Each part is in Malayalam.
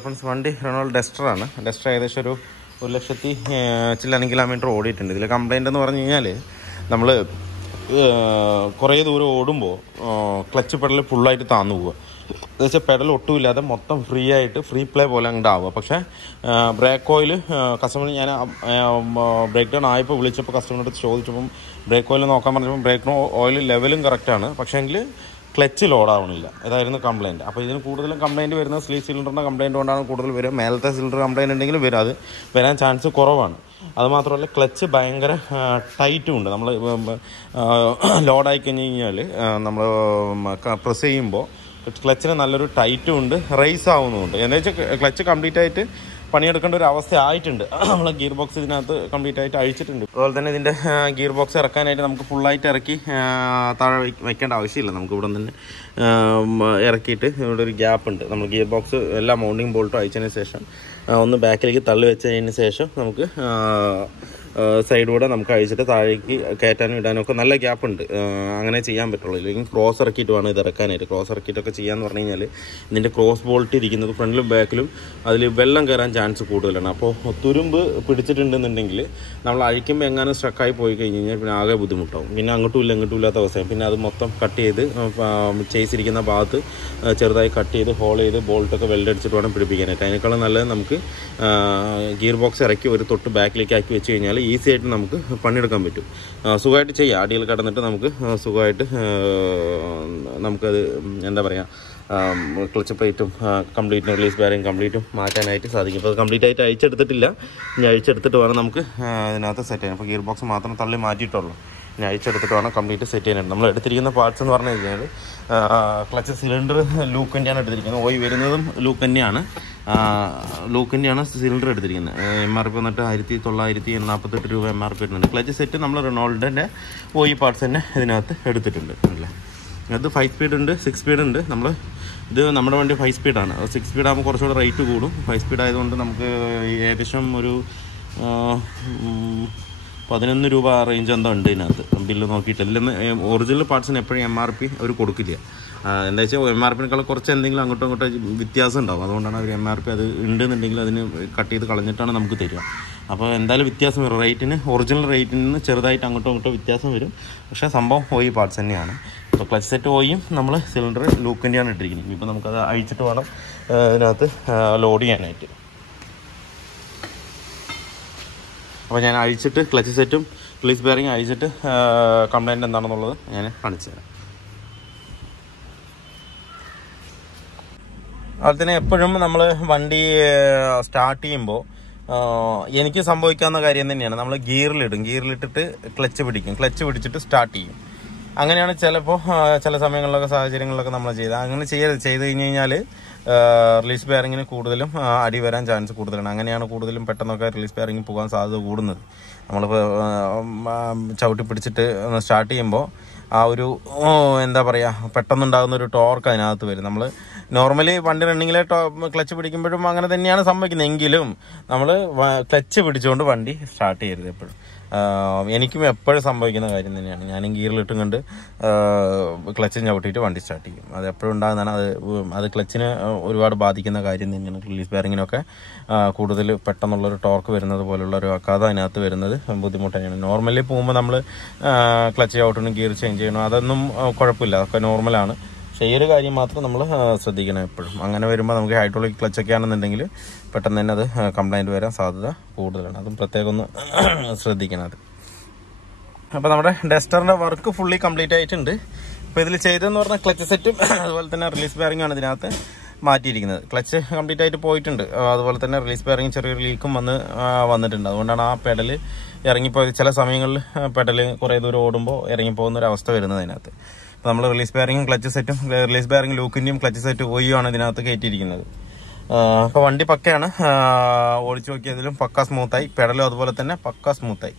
ഫ്രണ്ട്സ് വണ്ടി റെനോൾഡ് ഡസ്റ്ററാണ്. ഡസ്റ്റർ ഏകദേശം ഒരു 1,00,000 ചില്ലാനും കിലോമീറ്റർ ഓടിയിട്ടുണ്ട്. ഇതിൽ കംപ്ലൈൻ്റ് എന്ന് പറഞ്ഞു കഴിഞ്ഞാൽ നമ്മൾ കുറേ ദൂരം ഓടുമ്പോൾ ക്ലച്ച് പെഡൽ ഫുള്ളായിട്ട് താന്നു പോവുക. എന്ന് വെച്ചാൽ പെഡൽ ഒട്ടുമില്ലാതെ മൊത്തം ഫ്രീ ആയിട്ട് ഫ്രീ പ്ലേ പോലെ അങ്ങോട്ട് ആവുക. പക്ഷേ ബ്രേക്ക് ഓയിൽ കസ്റ്റമർ ഞാൻ ബ്രേക്ക് ഡൗൺ ആയപ്പോൾ വിളിച്ചപ്പോൾ കസ്റ്റമറിൻ്റെ അടുത്ത് ചോദിച്ചപ്പം ബ്രേക്ക് ഓയിൽ നോക്കാൻ പറഞ്ഞപ്പോൾ ബ്രേക്ക് ഓയിൽ ലെവലും കറക്റ്റാണ്, പക്ഷേങ്കിൽ ക്ലച്ച് ലോഡാവണില്ല. ഇതായിരുന്നു കംപ്ലയിൻറ്റ്. അപ്പോൾ ഇതിന് കൂടുതലും കംപ്ലയിൻറ്റ് വരുന്നത് സ്ലീവ് സിലിണ്ടറിൻ്റെ കംപ്ലയിൻറ്റ് കൊണ്ടാണ് കൂടുതൽ വരിക. മേലത്തെ സിലിണ്ടർ കംപ്ലയിൻറ്റ് ഉണ്ടെങ്കിലും വരും, അത് വരാൻ ചാൻസ് കുറവാണ്. അതുമാത്രമല്ല ക്ലച്ച് ഭയങ്കര ടൈറ്റും ഉണ്ട്. നമ്മൾ ലോഡായി കഴിഞ്ഞ് കഴിഞ്ഞാൽ നമ്മൾ പ്രസ് ചെയ്യുമ്പോൾ ക്ലച്ചിന് നല്ലൊരു ടൈറ്റും ഉണ്ട്, റൈസ് ആവുന്നുമുണ്ട്. എന്താ വെച്ചാൽ ക്ലച്ച് കംപ്ലീറ്റ് ആയിട്ട് പണിയെടുക്കേണ്ട ഒരു അവസ്ഥ ആയിട്ടുണ്ട്. നമ്മൾ ഗിയർ ബോക്സ് ഇതിനകത്ത് കംപ്ലീറ്റ് ആയിട്ട് അഴിച്ചിട്ടുണ്ട്. അതുപോലെ തന്നെ ഇതിൻ്റെ ഗിയർ ബോക്സ് ഇറക്കാനായിട്ട് നമുക്ക് ഫുള്ളായിട്ട് ഇറക്കി താഴെ വയ്ക്കേണ്ട ആവശ്യമില്ല. നമുക്ക് ഇവിടെ നിന്ന് ഇറക്കിയിട്ട് ഇവിടെ ഒരു ഗ്യാപ്പ് ഉണ്ട്. നമ്മൾ ഗിയർ ബോക്സ് എല്ലാ മൗണ്ടിങ് ബോൾട്ടും അയച്ചതിന് ശേഷം ഒന്ന് ബാക്കിലേക്ക് തള്ളി വെച്ചതിന് ശേഷം നമുക്ക് സൈഡിലൂടെ നമുക്ക് അഴിച്ചിട്ട് താഴേക്ക് കയറ്റാനും ഇടാനും ഒക്കെ നല്ല ഗ്യാപ്പ് ഉണ്ട്. അങ്ങനെ ചെയ്യാൻ പറ്റുള്ളൂ. ഇല്ലെങ്കിൽ ക്രോസ് ഇറക്കിയിട്ട് വേണം ഇത് ഇറക്കാനായിട്ട്. ക്രോസ് ഇറക്കിയിട്ടൊക്കെ ചെയ്യാമെന്ന് പറഞ്ഞു കഴിഞ്ഞാൽ ഇതിൻ്റെ ക്രോസ് ബോൾട്ട് ഇരിക്കുന്നത് ഫ്രണ്ടിലും ബാക്കിലും അതിൽ വെള്ളം കയറാൻ ചാൻസ് കൂടുതലാണ്. അപ്പോൾ തുരുമ്പ് പിടിച്ചിട്ടുണ്ടെന്നുണ്ടെങ്കിൽ നമ്മൾ അഴിക്കുമ്പോൾ എങ്ങാനും സ്ട്രക്കായി പോയി കഴിഞ്ഞ് കഴിഞ്ഞാൽ പിന്നെ ആകെ ബുദ്ധിമുട്ടാവും. പിന്നെ അങ്ങോട്ടും ഇല്ലാത്ത അവസ്ഥയും. പിന്നെ അത് മൊത്തം കട്ട് ചെയ്ത് ചെയ്തിരിക്കുന്ന ഭാഗത്ത് ചെറുതായി കട്ട് ചെയ്ത് ഹോൾ ചെയ്ത് ബോൾട്ടൊക്കെ വെൽഡടിച്ചിട്ട് വേണം പിടിപ്പിക്കാനായിട്ട്. അതിനേക്കാളും നല്ലത് നമുക്ക് ഗിയർ ബോക്സ് ഇറക്കി ഒരു തൊട്ട് ബാക്കിലേക്ക് ആക്കി വെച്ച് കഴിഞ്ഞാൽ ഈസി ആയിട്ട് നമുക്ക് പണിയെടുക്കാൻ പറ്റും. സുഖമായിട്ട് ചെയ്യാം. അടിയിൽ കടന്നിട്ട് നമുക്ക് സുഖമായിട്ട് നമുക്കത് എന്താ പറയുക, ക്ലച്ച് പ്ലേറ്റും കംപ്ലീറ്റും റിലീസ് ബെയറിംഗ് കംപ്ലീറ്റും മാറ്റാനായിട്ട് സാധിക്കും. ഇപ്പോൾ അത് കംപ്ലീറ്റ് ആയിട്ട് അഴിച്ചെടുത്തിട്ടില്ല. ഇനി അഴിച്ചെടുത്തിട്ട് വേണം നമുക്ക് ഇതിനകത്ത് സെറ്റ് ചെയ്യാൻ. അപ്പോൾ ഗിയർ ബോക്സ് മാത്രം തള്ളി മാറ്റിയിട്ടുള്ളൂ. ഇനി അഴിച്ചെടുത്തിട്ട് വേണം കംപ്ലീറ്റ് സെറ്റ് ചെയ്യാനായിട്ട്. നമ്മൾ എടുത്തിരിക്കുന്ന പാർട്സ് എന്ന് പറഞ്ഞു കഴിഞ്ഞാൽ ക്ലച്ച് സിലിണ്ടർ ലൂക്ക് തന്നെയാണ് എടുത്തിരിക്കുന്നത്. ഓയിൽ വരുന്നതും ലൂക്ക് തന്നെയാണ്. സിലിണ്ടർ എടുത്തിരിക്കുന്നത്. MRP വന്നിട്ട് 1948 രൂപ MRP ഇടുന്നുണ്ട്. ക്ലച്ച് സെറ്റ് നമ്മൾ റെനോൾഡിൻ്റെ ഓയിൽ പാർട്സ് തന്നെ ഇതിനകത്ത് എടുത്തിട്ടുണ്ട്. അല്ലേ, അത് 5 സ്പീഡ് ഉണ്ട്, 6 സ്പീഡ് ഉണ്ട്. ഇത് നമ്മുടെ വണ്ടി 5 സ്പീഡാണ്. 6 സ്പീഡ് ആകുമ്പോൾ കുറച്ചുകൂടെ റേറ്റ് കൂടും. 5 സ്പീഡ് ആയതുകൊണ്ട് നമുക്ക് ഏകദേശം ഒരു 11 രൂപ റേഞ്ച് എന്തോ ഉണ്ട് ഇതിനകത്ത്. ബില്ല് നോക്കിയിട്ട് എല്ലാം ഒറിജിനൽ പാർട്സിന് എപ്പോഴും MRP അവർ കൊടുക്കില്ല. എന്താ വെച്ചാൽ MRPനേക്കാൾ കുറച്ച് എന്തെങ്കിലും അങ്ങോട്ടും ഇങ്ങോട്ടും വ്യത്യാസം ഉണ്ടാവും. അതുകൊണ്ടാണ് അവർ MRP അത് ഉണ്ടെന്നുണ്ടെങ്കിൽ അതിന് കട്ട് ചെയ്ത് കളഞ്ഞിട്ടാണ് നമുക്ക് തരിക. അപ്പോൾ എന്തായാലും വ്യത്യാസം വരും. റേറ്റിന് ഒറിജിനൽ റേറ്റിൽ നിന്ന് ചെറുതായിട്ട് അങ്ങോട്ടും ഇങ്ങോട്ടും വ്യത്യാസം വരും. പക്ഷേ സംഭവം ഓയിൽ പാർട്സ് തന്നെയാണ്. ഇപ്പോൾ ക്ലച്ച് സെറ്റ് ഓയും നമ്മൾ സിലിണ്ടർ ലൂക്കിൻ്റെയാണ് ഇട്ടിരിക്കുന്നത്. ഇപ്പോൾ നമുക്കത് അഴിച്ചിട്ട് വേണം ഇതിനകത്ത് ലോഡ് ചെയ്യാനായിട്ട്. അപ്പോൾ ഞാൻ അഴിച്ചിട്ട് ക്ലച്ച് സെറ്റും റിലീസ് ബെയറിംഗ് അഴിച്ചിട്ട് കംപ്ലൈൻറ്റ് എന്താണെന്നുള്ളത് ഞാൻ കാണിച്ചു തരാം. അതുപോലെ തന്നെ എപ്പോഴും നമ്മൾ വണ്ടി സ്റ്റാർട്ട് ചെയ്യുമ്പോൾ എനിക്ക് സംഭവിക്കാവുന്ന കാര്യം തന്നെയാണ്. നമ്മൾ ഗിയറിലിട്ടിട്ട് ക്ലച്ച് പിടിച്ചിട്ട് സ്റ്റാർട്ട് ചെയ്യും. അങ്ങനെയാണ് ചിലപ്പോൾ ചില സമയങ്ങളിലൊക്കെ സാഹചര്യങ്ങളിലൊക്കെ നമ്മൾ അങ്ങനെ ചെയ്ത് കഴിഞ്ഞ് കഴിഞ്ഞാൽ റിലീസ് ബെയറിങ്ങിന് കൂടുതലും അടി വരാൻ ചാൻസ് കൂടുതലാണ്. അങ്ങനെയാണ് കൂടുതലും പെട്ടെന്നൊക്കെ റിലീസ് ബെയറിങ് പോകാൻ സാധ്യത കൂടുന്നത്. നമ്മളിപ്പോൾ ചവിട്ടി പിടിച്ചിട്ട് സ്റ്റാർട്ട് ചെയ്യുമ്പോൾ ആ ഒരു എന്താ പറയുക, പെട്ടെന്നുണ്ടാകുന്ന ഒരു ടോർക്ക് അതിനകത്ത് വരും. നമ്മൾ നോർമലി വണ്ടി റണ്ണിങ്ങിലെ ക്ലച്ച് പിടിക്കുമ്പോഴും അങ്ങനെ തന്നെയാണ് സംഭവിക്കുന്നത്. എങ്കിലും നമ്മൾ ക്ലച്ച് പിടിച്ചുകൊണ്ട് വണ്ടി സ്റ്റാർട്ട് ചെയ്യരുത് എപ്പോഴും. എനിക്കും എപ്പോഴും സംഭവിക്കുന്ന കാര്യം തന്നെയാണ്. ഞാനും ഗിയറിലിട്ടും കണ്ട് ക്ലച്ചും ചവിട്ടിയിട്ട് വണ്ടി സ്റ്റാർട്ട് ചെയ്യും. അത് എപ്പോഴും ഉണ്ടാകുന്നതാണ്. അത് ക്ലച്ചിന് ഒരുപാട് ബാധിക്കുന്ന കാര്യം തന്നെയാണ്. റിലീസ് ബെയറിങ്ങിനൊക്കെ കൂടുതൽ പെട്ടെന്നുള്ളൊരു ടോർക്ക് വരുന്നത് പോലുള്ള ഒരു കഥ അതിനകത്ത് വരുന്നത് ബുദ്ധിമുട്ട് തന്നെയാണ്. നോർമലി പോകുമ്പോൾ നമ്മൾ ക്ലച്ച് ചവിട്ടണം, ഗിയർ ചേഞ്ച് ചെയ്യണം, അതൊന്നും കുഴപ്പമില്ല, അതൊക്കെ നോർമലാണ്. പക്ഷേ ഈ ഒരു കാര്യം മാത്രം നമ്മൾ ശ്രദ്ധിക്കണം എപ്പോഴും. അങ്ങനെ വരുമ്പോൾ നമുക്ക് ഹൈഡ്രോളിക് ക്ലച്ചൊക്കെ ആണെന്നുണ്ടെങ്കിൽ പെട്ടെന്ന് തന്നെ അത് കംപ്ലൈൻറ്റ് വരാൻ സാധ്യത കൂടുതലാണ്. അതും പ്രത്യേകം ഒന്ന് ശ്രദ്ധിക്കണം അത്. അപ്പോൾ നമ്മുടെ ഡസ്റ്ററിൻ്റെ വർക്ക് ഫുള്ളി കംപ്ലീറ്റ് ആയിട്ടുണ്ട്. ഇപ്പോൾ ഇതിൽ ചെയ്തതെന്ന് പറഞ്ഞാൽ ക്ലച്ച് സെറ്റും അതുപോലെ തന്നെ റിലീസ് ബെയറിംഗാണ് ഇതിനകത്ത് മാറ്റിയിരിക്കുന്നത്. ക്ലച്ച് കംപ്ലീറ്റ് ആയിട്ട് പോയിട്ടുണ്ട്. അതുപോലെ തന്നെ റിലീസ് ബെയറിംഗ് ചെറിയൊരു ലീക്കും വന്നിട്ടുണ്ട്. അതുകൊണ്ടാണ് ആ പെഡൽ ഇറങ്ങിപ്പോയത്. ചില സമയങ്ങളിൽ പെഡൽ കുറേ ദൂരം ഓടുമ്പോൾ ഇറങ്ങിപ്പോകുന്നൊരവസ്ഥ വരുന്നത് അതിനകത്ത്. അപ്പോൾ നമ്മൾ റിലീസ് ബെയറിംഗും ക്ലച്ച് സെറ്റും റിലീസ് ബെയറിംഗ് ലൂക്കിൻ്റെയും ക്ലച്ച് സെറ്റ് ഓയുമാണ് ഇതിനകത്ത് കയറ്റിയിരിക്കുന്നത്. അപ്പോൾ വണ്ടി പക്കയാണ്. ഓടിച്ചു നോക്കിയതിലും പക്ക സ്മൂത്തായി. പെഡലും അതുപോലെ തന്നെ പക്ക സ്മൂത്തായി.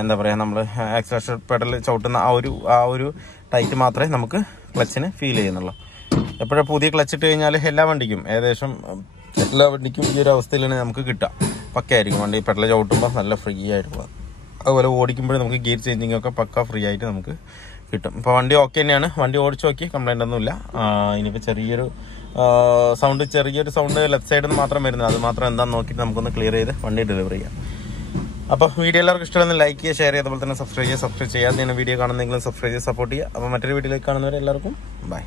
എന്താ പറയുക, നമ്മൾ ആക്സിലറേഷൻ പെഡൽ ചവിട്ടുന്ന ആ ഒരു ടൈറ്റ് മാത്രമേ നമുക്ക് ക്ലച്ചിന് ഫീൽ ചെയ്യുന്നുള്ളൂ. എപ്പോഴും പുതിയ ക്ലച്ച് ഇട്ട് കഴിഞ്ഞാൽ എല്ലാ വണ്ടിക്കും ഈ ഒരു അവസ്ഥയിലാണ് നമുക്ക് കിട്ടുക. പക്കയായിരിക്കും വണ്ടി. പെഡൽ ചവിട്ടുമ്പോൾ നല്ല ഫ്രീ ആയിട്ട് പോകാം. അതുപോലെ ഓടിക്കുമ്പോഴും നമുക്ക് ഗിയർ ചേഞ്ചിങ് ഒക്കെ പക്ക ഫ്രീ ആയിട്ട് നമുക്ക് കിട്ടും. ഇപ്പോൾ വണ്ടി ഓക്കെ തന്നെയാണ്. വണ്ടി ഓടിച്ച് നോക്കി കംപ്ലൈൻ്റ് ഒന്നുമില്ല. ഇനിയിപ്പോൾ ചെറിയൊരു സൗണ്ട് ചെറിയൊരു സൗണ്ട് ലെഫ്റ്റ് സൈഡിൽ നിന്ന് മാത്രം വരുന്നത്. അത് മാത്രം എന്താണെന്ന് നോക്കിയിട്ട് നമുക്കൊന്ന് ക്ലിയർ ചെയ്ത് വണ്ടി ഡെലിവറി ചെയ്യാം. അപ്പോൾ വീഡിയോ എല്ലാവർക്കും ഇഷ്ടമെന്ന് ലൈക്ക് ചെയ്യുക, ഷെയർ ചെയ്യുക, അതുപോലെ തന്നെ സബ്സ്ക്രൈബ് ചെയ്യാതെ വീഡിയോ കാണുന്നെങ്കിലും സബ്സ്ക്രൈബ് ചെയ്ത് സപ്പോർട്ട് ചെയ്യുക. അപ്പോൾ മറ്റൊരു വീഡിയോയിലേക്ക് കാണുന്നവരെ എല്ലാവർക്കും ബൈ.